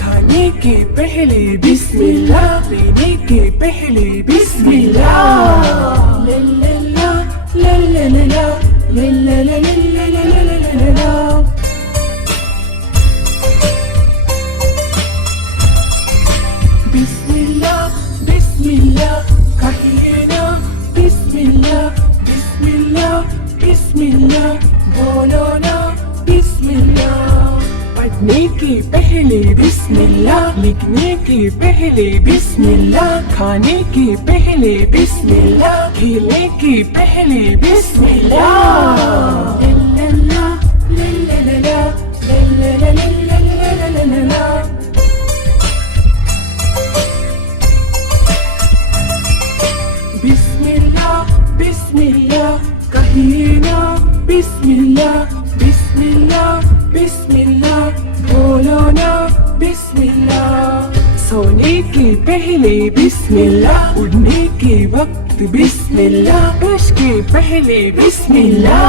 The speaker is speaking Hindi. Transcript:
खाने के पहले बिस्मिल्लाह, पीने के पहले बिस्मिल्लाह। ला ला ला ला ला ला ला ला ला ला ला ला ला। बिस्मिल्लाह बिस्मिल्लाह कहिएना बिस्मिल्लाह बिस्मिल्लाह बिस्मिल्लाह बोलो ना बिस्मिल्लाह। पढ़ने के पहले बिस्मिल्लाह, लिखने के पहले बिस्मिल्लाह, खाने के पहले बिस्मिल्लाह, खेलने के पहले बिस्मिल्लाह। बिस्मिल्लाह बिस्मिल्लाह कहिएना बिस्मिल्लाह बिस्मिल्लाह बिस्मिल्लाह बोलो ना बिस्मिल्लाह। सोने के पहले बिस्मिल्लाह, उड़ने के वक्त बिस्मिल्लाह, ब्रश के पहले बिस्मिल्लाह।